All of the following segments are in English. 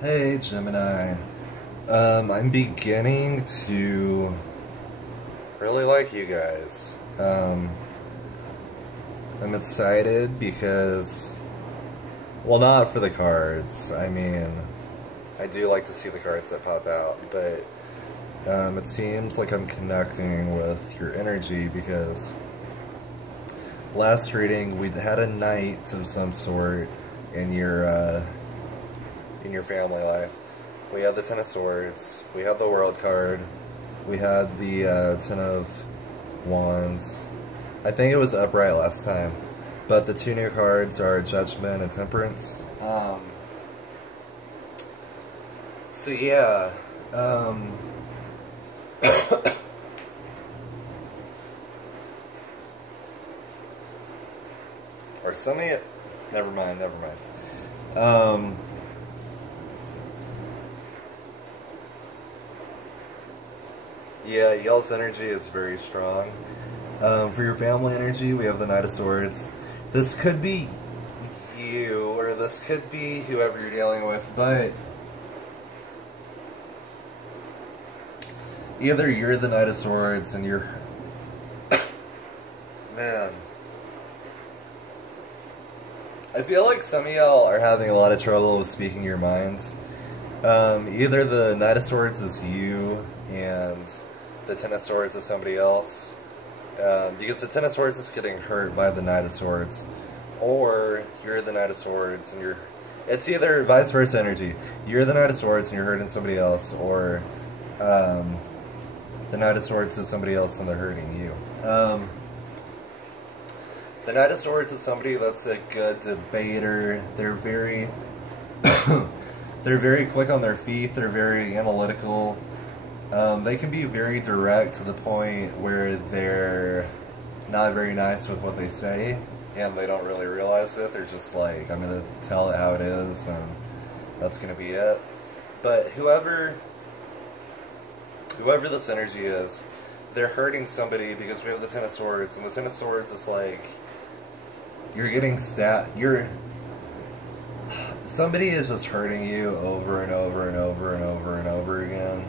Hey Gemini, I'm beginning to really like you guys. I'm excited because, well, not for the cards. I mean, I do like to see the cards that pop out, but it seems like I'm connecting with your energy because last reading we had a knight of some sort in your family life. We had the Ten of Swords, we had the World card, we had the Ten of Wands. I think it was upright last time, but the two new cards are Judgment and Temperance. So yeah, or some of it, never mind. Yeah, y'all's energy is very strong. For your family energy, we have the Knight of Swords. This could be you, or this could be whoever you're dealing with, but either you're the Knight of Swords and you're... Man. I feel like some of y'all are having a lot of trouble with speaking your minds. Either the Knight of Swords is you and the Ten of Swords is somebody else. Because the Ten of Swords is getting hurt by the Knight of Swords. Or you're the Knight of Swords and you're... It's either vice versa energy. You're the Knight of Swords and you're hurting somebody else, or the Knight of Swords is somebody else and they're hurting you. The Knight of Swords is somebody that's a good debater. They're very... they're very quick on their feet. They're very analytical. They can be very direct to the point where they're not very nice with what they say, and they don't really realize it. They're just like, I'm going to tell it how it is, and that's going to be it. But whoever this energy is, they're hurting somebody because we have the Ten of Swords, and the Ten of Swords is like, you're getting somebody is just hurting you over and over and over and over and over again.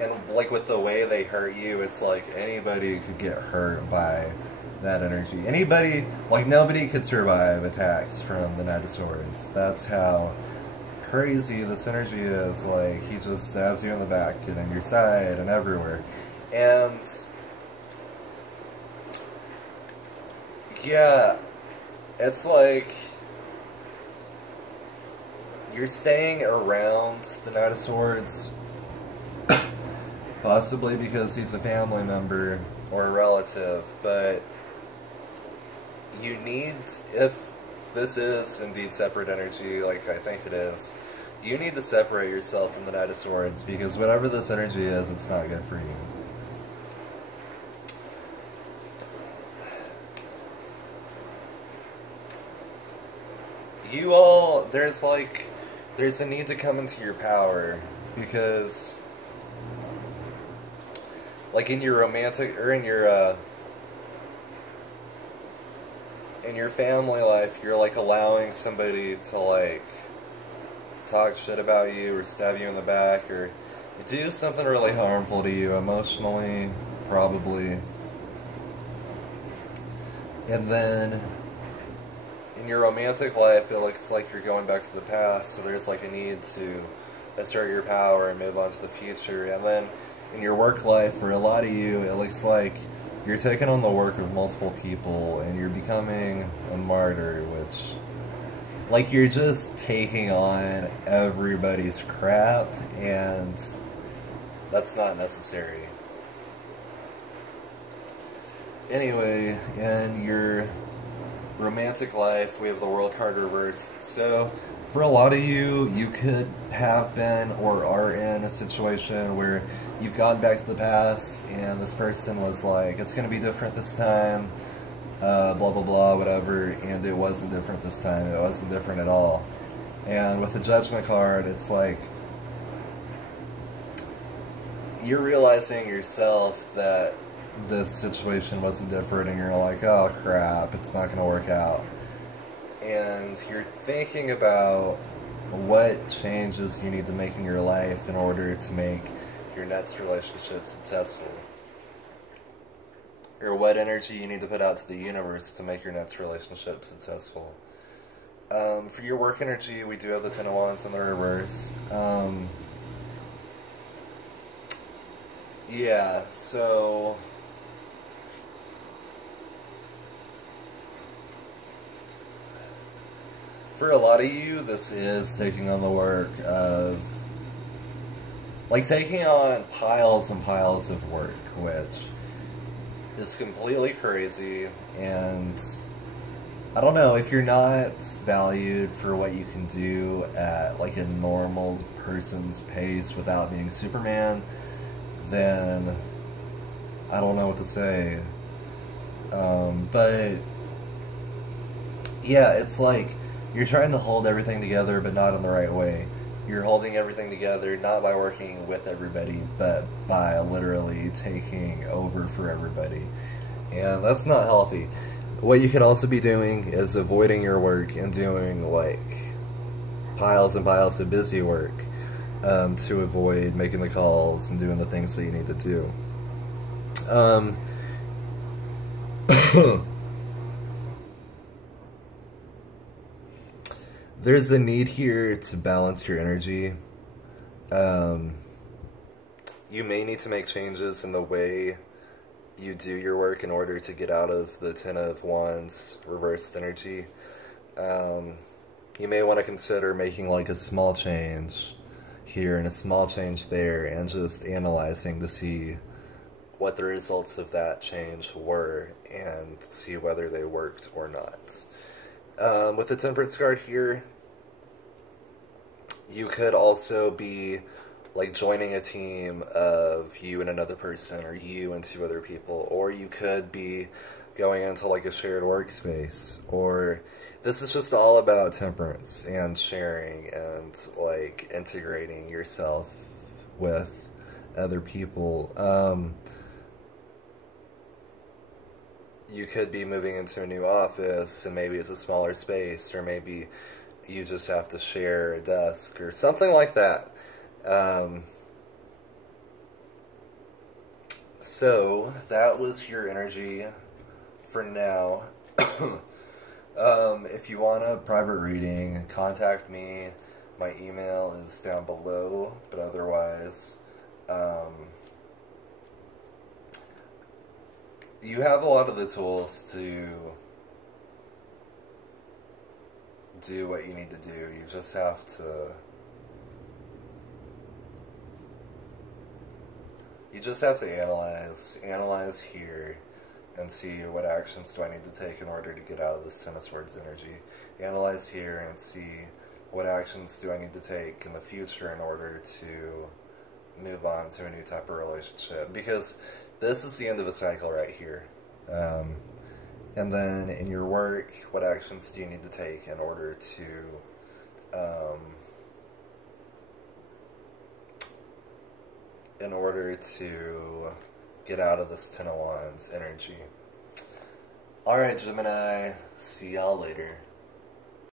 And like with the way they hurt you, it's like anybody could get hurt by that energy. Anybody, like nobody could survive attacks from the Knight of Swords. That's how crazy this energy is. Like, he just stabs you in the back and in your side and everywhere. And yeah, it's like you're staying around the Knight of Swords possibly because he's a family member or a relative, but you need, if this is indeed separate energy, like I think it is, you need to separate yourself from the Knight of Swords, because whatever this energy is, it's not good for you. You all, there's a need to come into your power, because like in your romantic, or in your family life, you're like allowing somebody to like talk shit about you or stab you in the back or do something really harmful to you emotionally, probably. And then in your romantic life, it looks like you're going back to the past, so there's like a need to assert your power and move on to the future. And then in your work life, for a lot of you, it looks like you're taking on the work of multiple people and you're becoming a martyr, which, like, you're just taking on everybody's crap, and that's not necessary. Anyway, in your romantic life, we have the World card reversed. So for a lot of you, you could have been or are in a situation where you've gone back to the past and this person was like, it's going to be different this time, blah blah blah, whatever, and it wasn't different this time. It wasn't different at all. And with the Judgment card, it's like you're realizing yourself that this situation wasn't different and you're like, oh crap, it's not going to work out. And you're thinking about what changes you need to make in your life in order to make your next relationship successful. Or what energy you need to put out to the universe to make your next relationship successful. For your work energy, we do have the Ten of Wands in the reverse. Yeah, so for a lot of you, this is taking on the work of, like, taking on piles and piles of work, which is completely crazy. And I don't know, if you're not valued for what you can do at like a normal person's pace without being Superman, then I don't know what to say. But yeah, it's like you're trying to hold everything together, but not in the right way. You're holding everything together not by working with everybody, but by literally taking over for everybody. And that's not healthy. What you could also be doing is avoiding your work and doing like piles and piles of busy work to avoid making the calls and doing the things that you need to do. There's a need here to balance your energy. You may need to make changes in the way you do your work in order to get out of the Ten of Wands reversed energy. You may want to consider making like a small change here and a small change there, and just analyzing to see what the results of that change were and see whether they worked or not. With the Temperance card here, you could also be like joining a team of you and another person, or you and two other people, or you could be going into like a shared workspace, or this is just all about temperance and sharing and like integrating yourself with other people. You could be moving into a new office and maybe it's a smaller space, or maybe you just have to share a desk or something like that. So that was your energy for now. If you want a private reading, contact me. My email is down below, but otherwise, you have a lot of the tools to do what you need to do. You just have to analyze here and see what actions do I need to take in order to get out of this Ten of Swords energy. Analyze here and see what actions do I need to take in the future in order to move on to a new type of relationship. Because this is the end of a cycle right here. And then in your work, what actions do you need to take in order to get out of this Ten of Wands energy. Alright, Gemini, see y'all later.